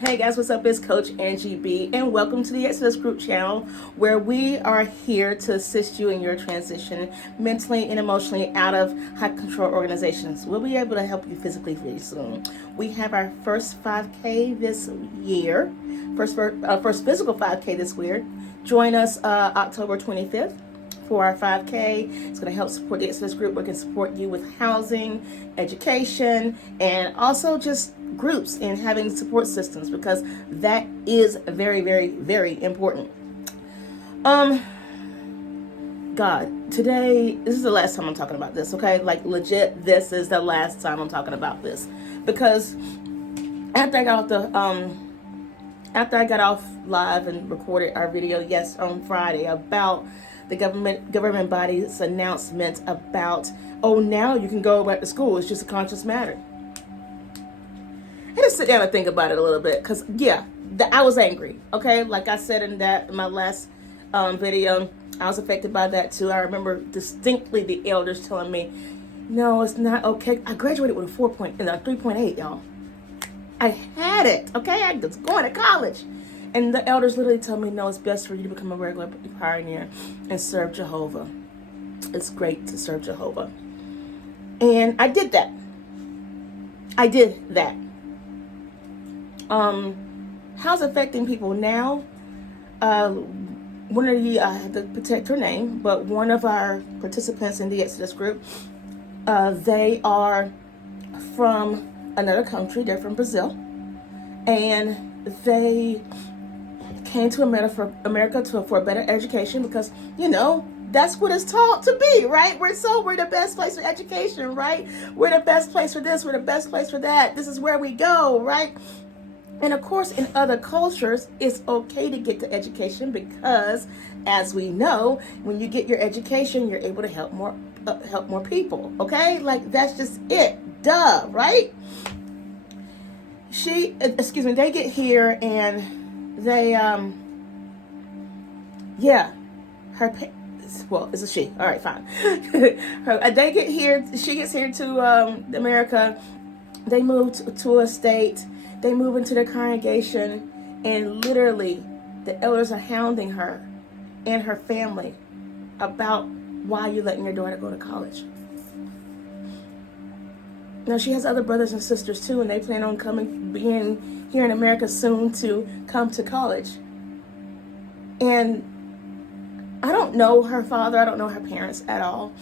Hey guys, what's up? It's Coach Angie B, and welcome to the Exodus Group channel, where we are here to assist you in your transition mentally and emotionally out of high control organizations. We'll be able to help you physically very soon. We have our first 5K this year, first physical 5K this year. Join us October 25th. For our 5K. It's going to help support the Exodus Group. We can support you with housing, education, and also just groups and having support systems, because that is very, very, very important. God, today, this is the last time I'm talking about this, okay? Like, legit, this is the last time I'm talking about this. Because after I got off live and recorded our video on Friday about the government body's announcement about, oh, now you can go back to school. It's just a conscious matter. I had to sit down and think about it a little bit, because, I was angry, okay? Like I said in my last video, I was affected by that too. I remember distinctly the elders telling me, no, it's not okay. I graduated with a 3.8, y'all. I had it, okay? I was going to college. And the elders literally told me, no, it's best for you to become a regular pioneer and serve Jehovah. It's great to serve Jehovah. And I did that. How's it affecting people now? One of the, I have to protect her name, but one of our participants in the Exodus Group, they are from another country. They're from Brazil. And they came to America for a better education, because, that's what it's taught to be, right? We're the best place for education, right? We're the best place for this. We're the best place for that. This is where we go, right? And of course, in other cultures, it's okay to get to education, because, as we know, when you get your education, you're able to help more people. Okay, like that's just it. Duh, right? They get here and they, it's a she. All right, fine. They get here. She gets here to America. They move to a state. They move into their congregation, and literally, the elders are hounding her and her family about why you're letting your daughter go to college. Now, she has other brothers and sisters too, and they plan on being here in America soon to come to college. And I don't know her father, I don't know her parents at all.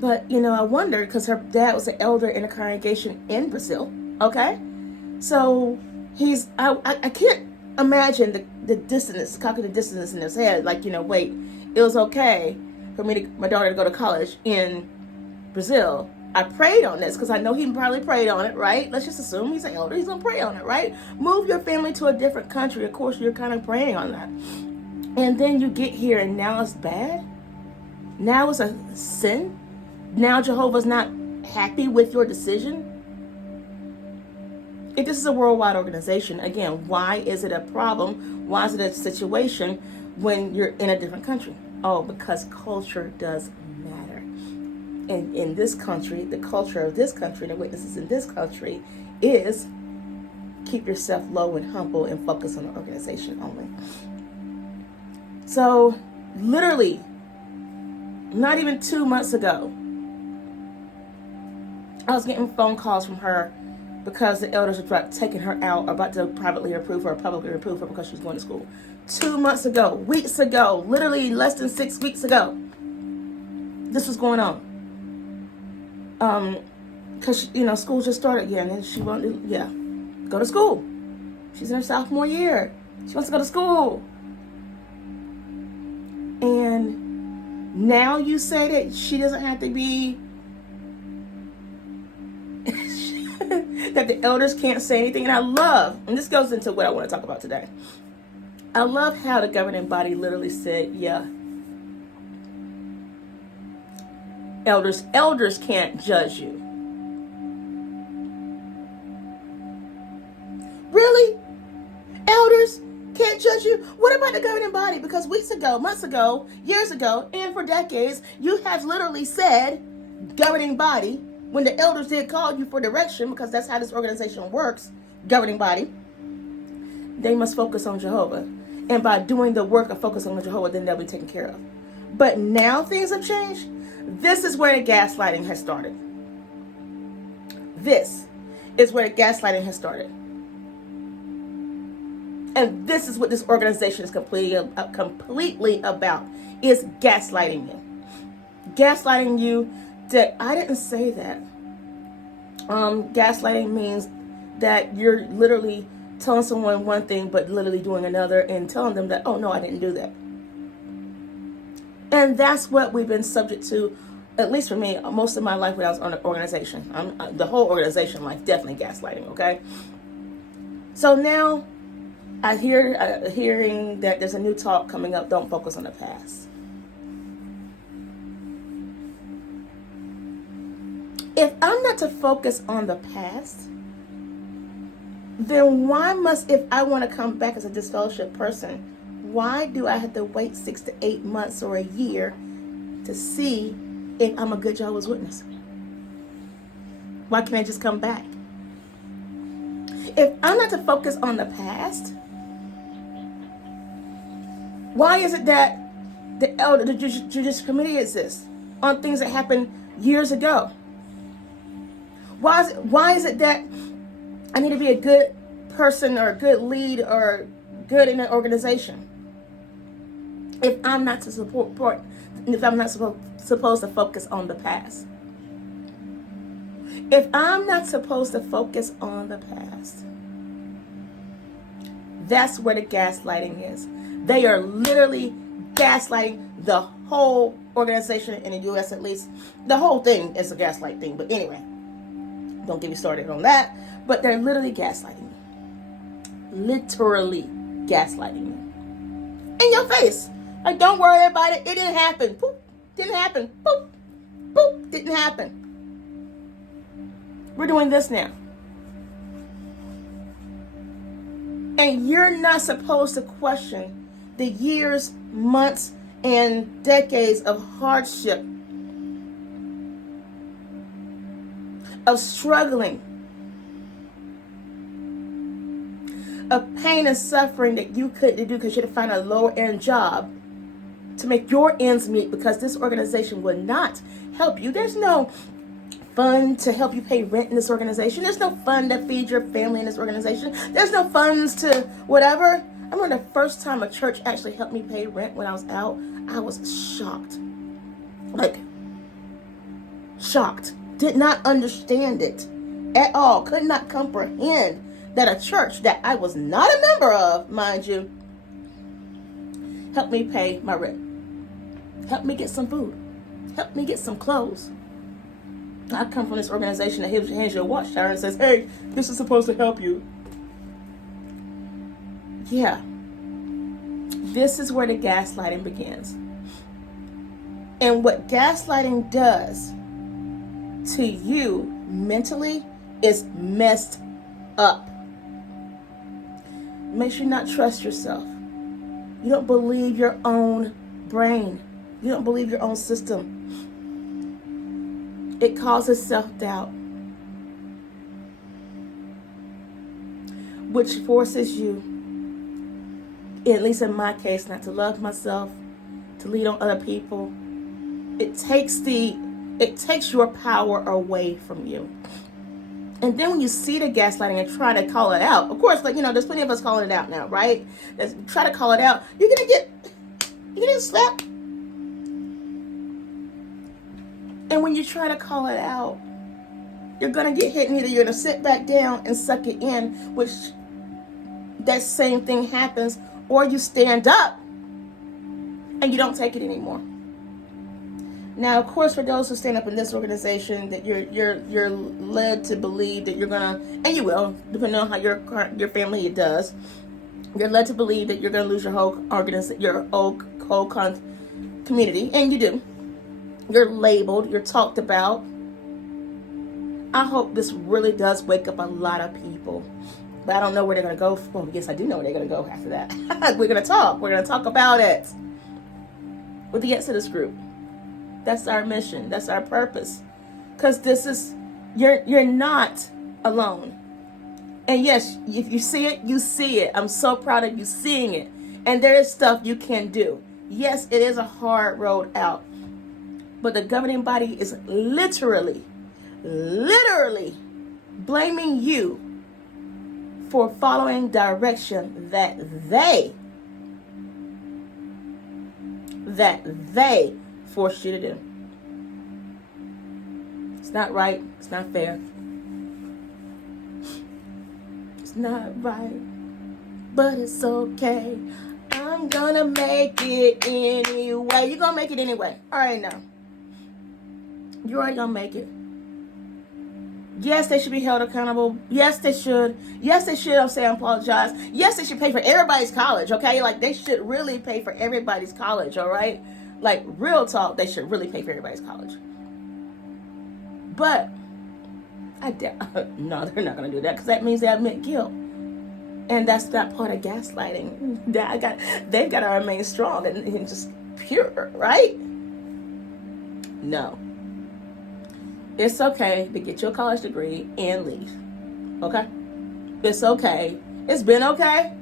But, I wonder, because her dad was an elder in a congregation in Brazil, okay? So I can't imagine the dissonance, cognitive dissonance in his head. Like, wait, it was okay for my daughter to go to college in Brazil. I prayed on this because I know he probably prayed on it, right? Let's just assume he's an elder. He's going to pray on it, right? Move your family to a different country. Of course, you're kind of praying on that. And then you get here and now it's bad. Now it's a sin. Now Jehovah's not happy with your decision. If this is a worldwide organization, again, why is it a problem? Why is it a situation when you're in a different country? Oh, because culture does matter. And in this country, the culture of this country, the witnesses in this country is keep yourself low and humble and focus on the organization only. So literally, not even 2 months ago, I was getting phone calls from her because the elders were taking her out, about to privately reprove her or publicly reprove her because she was going to school. 2 months ago, weeks ago, literally less than 6 weeks ago, this was going on. Because, school just started again, and she wanted to, go to school. She's in her sophomore year. She wants to go to school. And now you say that she doesn't have to be, that the elders can't say anything. And I love, and this goes into what I want to talk about today. I love how the governing body literally said, elders can't judge you. Really? Elders can't judge you? What about the governing body? Because weeks ago, months ago, years ago, and for decades, you have literally said, governing body, when the elders did call you for direction, because that's how this organization works, governing body, they must focus on Jehovah. And by doing the work of focusing on Jehovah, then they'll be taken care of. But now things have changed. This is where the gaslighting has started. This is where the gaslighting has started. And this is what this organization is completely about, is gaslighting you. Gaslighting you that I didn't say that. Gaslighting means that you're literally telling someone one thing but literally doing another, and telling them that, oh no, I didn't do that. And that's what we've been subject to, at least for me, most of my life when I was on an organization. The whole organization life, definitely gaslighting, okay? So now hearing that there's a new talk coming up, don't focus on the past. If I'm not to focus on the past, then why must, if I want to come back as a disfellowship person, why do I have to wait 6 to 8 months or a year to see if I'm a good Jehovah's Witness? Why can't I just come back? If I'm not to focus on the past, why is it that the Judicial Committee exists on things that happened years ago? Why is it that I need to be a good person or a good lead or good in an organization if I'm not to support, if I'm not supposed to focus on the past? If I'm not supposed to focus on the past, that's where the gaslighting is. They are literally gaslighting the whole organization in the U.S. at least. The whole thing is a gaslight thing, but anyway, don't get me started on that. But they're literally gaslighting you. Literally gaslighting you. In your face. Like, don't worry about it. It didn't happen. Boop. Didn't happen. Boop. Boop. Didn't happen. We're doing this now. And you're not supposed to question the years, months, and decades of hardship, of struggling, of pain and suffering that you couldn't do because you had to find a lower end job to make your ends meet, because this organization would not help you. There's no fund to help you pay rent in this organization. There's no fund to feed your family in this organization. There's no funds to whatever. I remember the first time a church actually helped me pay rent when I was out, I was shocked. Like, shocked. Did not understand it at all. Could not comprehend that a church that I was not a member of, mind you, helped me pay my rent. Helped me get some food. Helped me get some clothes. I come from this organization that hands you a watchtower and says, hey, this is supposed to help you. Yeah. This is where the gaslighting begins. And what gaslighting does to you mentally is messed up. Makes you not trust yourself. You don't believe your own brain. You don't believe your own system. It causes self-doubt, which forces you, at least in my case, not to love myself, to lead on other people. It takes your power away from you. And then when you see the gaslighting and try to call it out, of course, like, there's plenty of us calling it out now, right? Try to call it out. You're gonna get slapped. And when you try to call it out, you're gonna get hit, and either you're gonna sit back down and suck it in, which that same thing happens, or you stand up and you don't take it anymore. Now, of course, for those who stand up in this organization, that you're led to believe that you're gonna, and you will, depending on how your family it does, you're led to believe that you're gonna lose your whole community, and you do. You're labeled, you're talked about. I hope this really does wake up a lot of people. But I don't know where they're going to go. Well, yes, I do know where they're going to go after that. We're going to talk. We're going to talk about it with the Exodus group. That's our mission. That's our purpose. Because this is, you're not alone. And yes, if you see it, you see it. I'm so proud of you seeing it. And there is stuff you can do. Yes, it is a hard road out. But the governing body is literally blaming you for following direction that they forced you to do. It's not right. It's not fair. It's not right. But it's okay. I'm gonna make it anyway. You're gonna make it anyway. All right, now. You're already gonna make it. Yes, they should be held accountable. Yes, they should. Yes, they should. I'm saying apologize. Yes, they should pay for everybody's college, okay? Like, they should really pay for everybody's college, all right? Like, real talk, they should really pay for everybody's college. But, no, they're not going to do that because that means they admit guilt. And that's not part of gaslighting. They've got to remain strong and just pure, right? No. It's okay to get your college degree and leave. Okay? It's okay. It's been okay.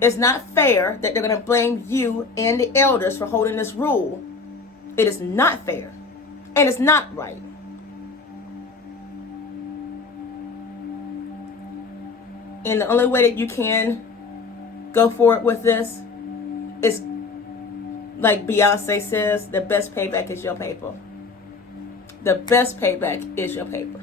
It's not fair that they're going to blame you and the elders for holding this rule. It is not fair. And it's not right. And the only way that you can go forward with this is, like Beyonce says, the best payback is your paper. The best payback is your paper.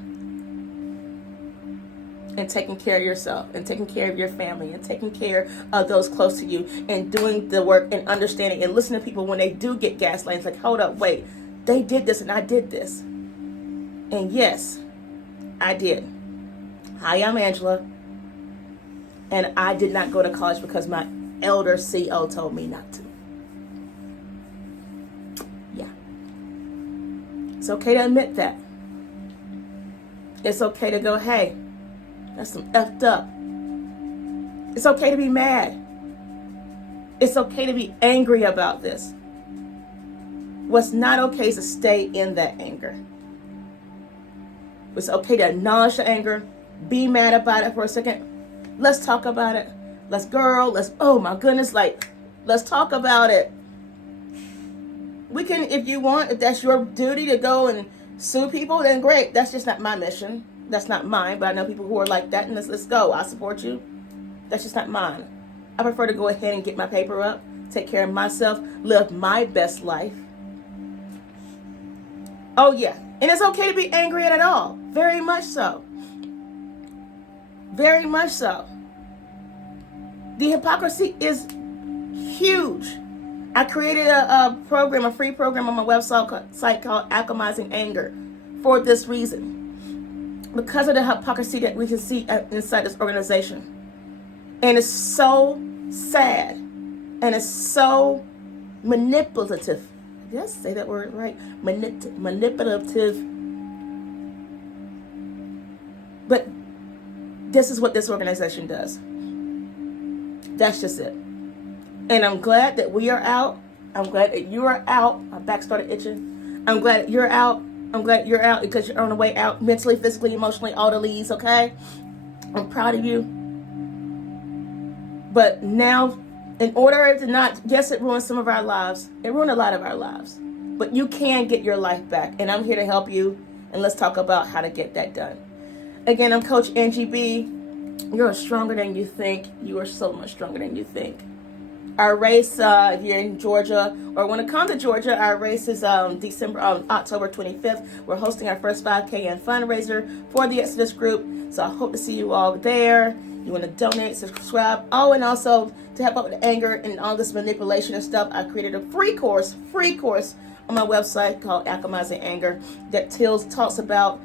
And taking care of yourself, and taking care of your family, and taking care of those close to you, and doing the work and understanding and listening to people when they do get gaslighted. It's like, hold up, wait, they did this and I did this. And yes, I did. Hi, I'm Angela. And I did not go to college because my elder CO told me not to. Yeah. It's okay to admit that. It's okay to go, hey, that's some effed up. It's okay to be mad. It's okay to be angry about this. What's not okay is to stay in that anger. It's okay to acknowledge the anger, be mad about it for a second. Let's talk about it. Oh my goodness, let's talk about it. We can, if you want, if that's your duty to go and sue people, then great. That's just not my mission. That's not mine, but I know people who are like that, and let's go. I support you. That's just not mine. I prefer to go ahead and get my paper up, take care of myself, live my best life. Oh yeah, and it's okay to be angry at it all. Very much so. Very much so. The hypocrisy is huge. I created a program, a free program on my website called Alchemizing Anger for this reason. Because of the hypocrisy that we can see inside this organization. And it's so sad. And it's so manipulative. Did I say that word right? Manipulative. But this is what this organization does. That's just it. And I'm glad that we are out. I'm glad that you are out. My back started itching. I'm glad that you're out. I'm glad you're out because you're on the way out mentally, physically, emotionally, all the leads, okay? I'm proud of you. But now, in order to not, yes, it ruined some of our lives. It ruined a lot of our lives. But you can get your life back. And I'm here to help you. And let's talk about how to get that done. Again, I'm Coach Angie B. You're stronger than you think. You are so much stronger than you think. Our race, if you're in Georgia or want to come to Georgia, our race is October 25th. We're hosting our first 5K and fundraiser for the Exodus group. So I hope to see you all there. You want to donate, subscribe. Oh, and also to help out with the anger and all this manipulation and stuff, I created a free course on my website called Alchemizing Anger that talks about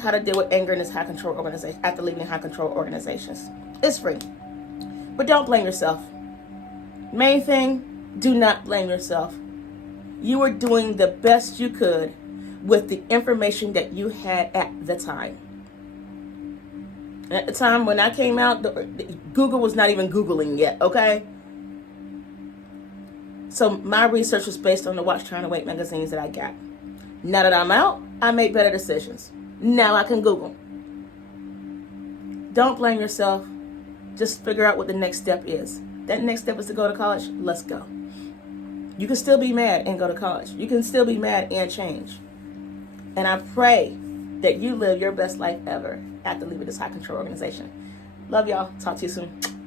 how to deal with anger in this high control organization after leaving high control organizations. It's free. But don't blame yourself. Main thing, do not blame yourself. You were doing the best you could with the information that you had at the time. At the time when I came out, Google was not even Googling yet, okay? So my research was based on the Watch, Trying to Wait magazines that I got. Now that I'm out, I make better decisions. Now I can Google. Don't blame yourself. Just figure out what the next step is. That next step is to go to college. Let's go. You can still be mad and go to college. You can still be mad and change. And I pray that you live your best life ever after leaving this high control organization. Love y'all. Talk to you soon.